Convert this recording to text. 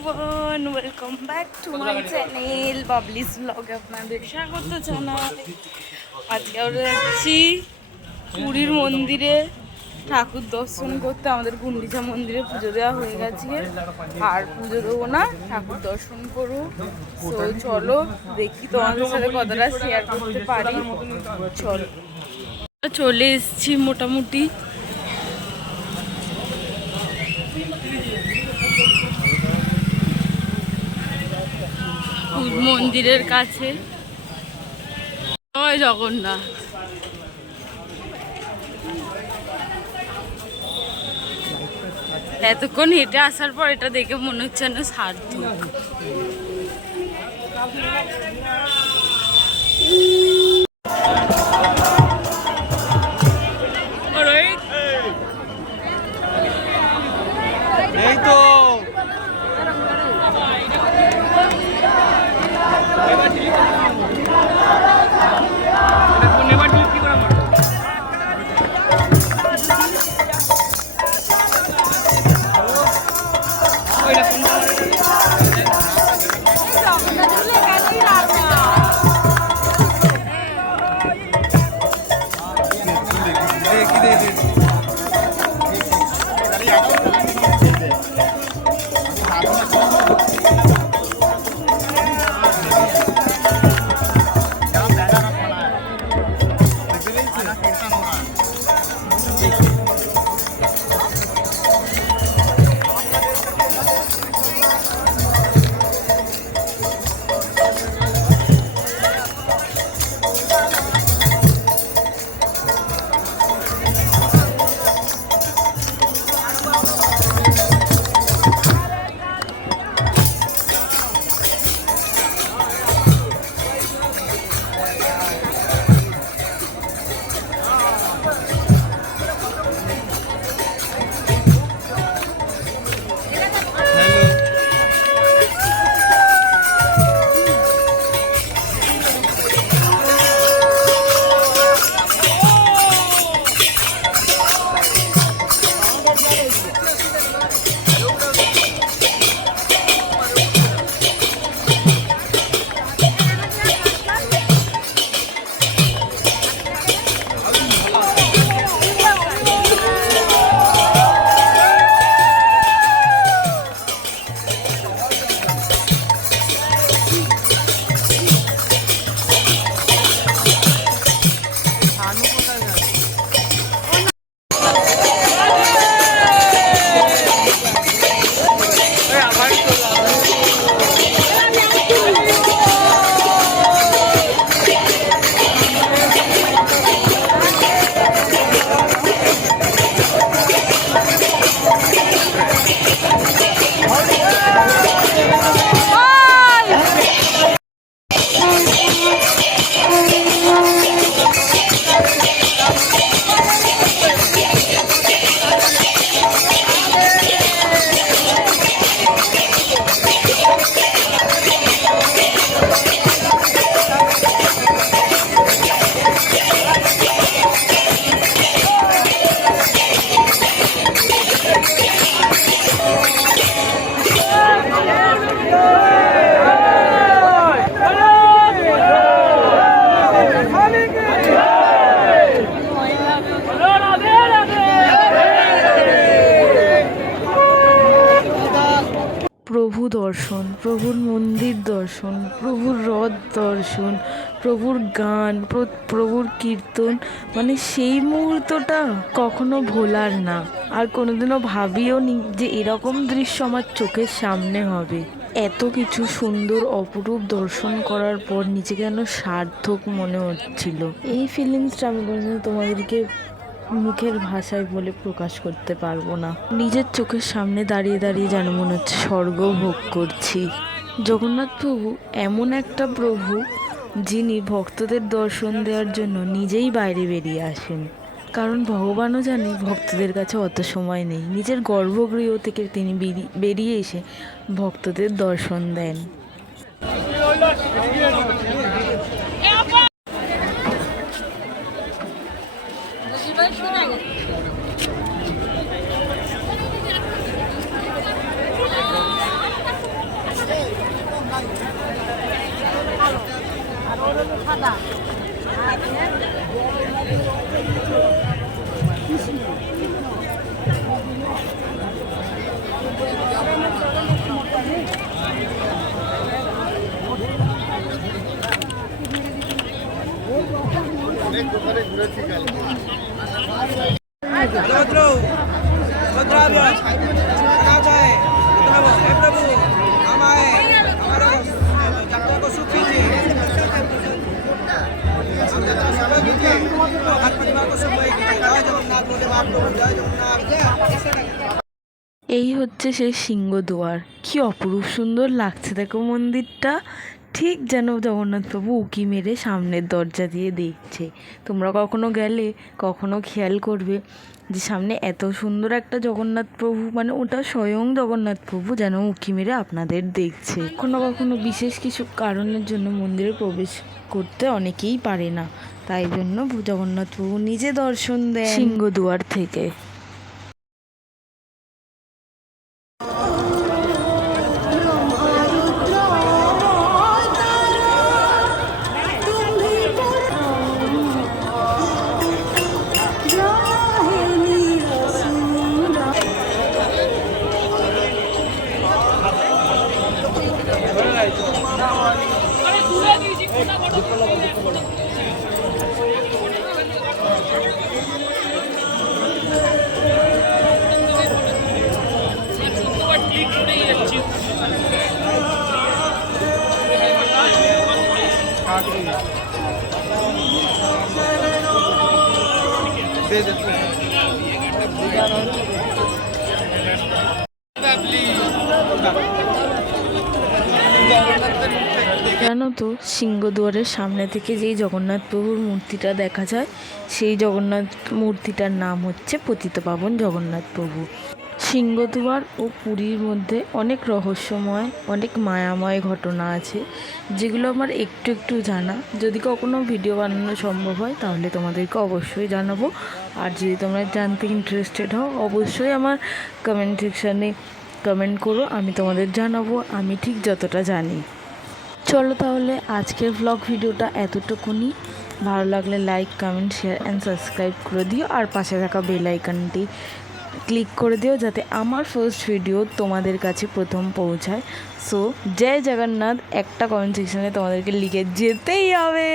Everyone, welcome back to my channel বাবলিস ব্লগে আপনাদের স্বাগত জানাই। আজকে আমরা যাচ্ছি পুরীর মন্দিরে ঠাকুর দর্শন করতে। আমাদের গুন্ডিচা মন্দিরে পুজো দেওয়া হয়ে গেছে, আর পুজো দেবো না, ঠাকুর দর্শন করবো। তো চলো দেখি তোমাদের সাথে কতটা শেয়ার করতে পারি। চলো, চলে এসছি মোটামুটি মন্দিরের কাছে। জয় জগন্নাথ। এতক্ষণ হেঁটে আসার পর এটা দেখে মনে হচ্ছে না সার্থক। এই তো প্রভু দর্শন, প্রভুর মন্দির দর্শন, প্রভুর রথ দর্শন, প্রভুর গান, প্রভুর কীর্তন, মানে সেই মুহূর্তটা কখনো ভোলার না। আর কোনোদিনও ভাবিও নি যে এরকম দৃশ্য আমার চোখের সামনে হবে। এত কিছু সুন্দর অপরূপ দর্শন করার পর নিজেকে যেন সার্থক মনে হচ্ছিল। এই ফিলিংসটা আমি কোনোদিন তোমাদেরকে মুখের ভাষায় বলে প্রকাশ করতে পারবো না। নিজের চোখের সামনে দাঁড়িয়ে দাঁড়িয়ে যেন মনে হচ্ছে স্বর্গ ভোগ করছি। জগন্নাথ প্রভু এমন একটা প্রভু যিনি ভক্তদের দর্শন দেওয়ার জন্য নিজেই বাইরে বেরিয়ে আসেন। কারণ ভগবানও জানে ভক্তদের কাছে অত সময় নেই। নিজের গর্ভগৃহ থেকে তিনি বেরিয়ে এসে ভক্তদের দর্শন দেন। এই হচ্ছে সেই সিংহদুয়ার। কি অপরূপ সুন্দর লাগছে দেখো মন্দিরটা, ঠিক যেন জগন্নাথ প্রভু উঁকি মেরে সামনের দরজা দিয়ে দেখছে। তোমরা কখনো গেলে কখনো খেয়াল করবে যে সামনে এত সুন্দর একটা জগন্নাথ প্রভু, মানে ওটা স্বয়ং জগন্নাথ প্রভু যেন উঁকি মেরে আপনাদের দেখছে। কখনো কখনো বিশেষ কিছু কারণের জন্য মন্দিরে প্রবেশ করতে অনেকেই পারে না, তাই জন্য জগন্নাথ প্রভু নিজে দর্শন দেন সিংহদুয়ার থেকে। জানো তো, সিংহদুয়ারের সামনে থেকে যেই জগন্নাথ প্রভুর মূর্তিটা দেখা যায়, সেই জগন্নাথ মূর্তিটার নাম হচ্ছে পতিতপাবন জগন্নাথ প্রভু। সিংহদুয়ার ও পুরীর মধ্যে অনেক রহস্যময়, অনেক মায়াময় ঘটনা আছে, যেগুলো আমার একটু একটু জানা। যদি কখনো ভিডিও বানানো সম্ভব হয় তাহলে তোমাদেরকে অবশ্যই জানাবো। আর যদি তোমরা জানতে ইন্টারেস্টেড হও, অবশ্যই আমার কমেন্ট সেকশানে কমেন্ট করো, আমি তোমাদের জানাবো আমি ঠিক যতটা জানি। চলো তাহলে আজকের ব্লগ ভিডিওটা এতটুকুনি। ভালো লাগলে like, comment, share and subscribe করে দিও, আর পাশে থাকা বেল আইকনটি ক্লিক করে দিও যাতে আমার ফার্স্ট ভিডিও তোমাদের কাছে প্রথম পৌঁছায়। সো জয় জগন্নাথ একটা কমেন্ট সেকশানে তোমাদেরকে লিখে যেতেই হবে।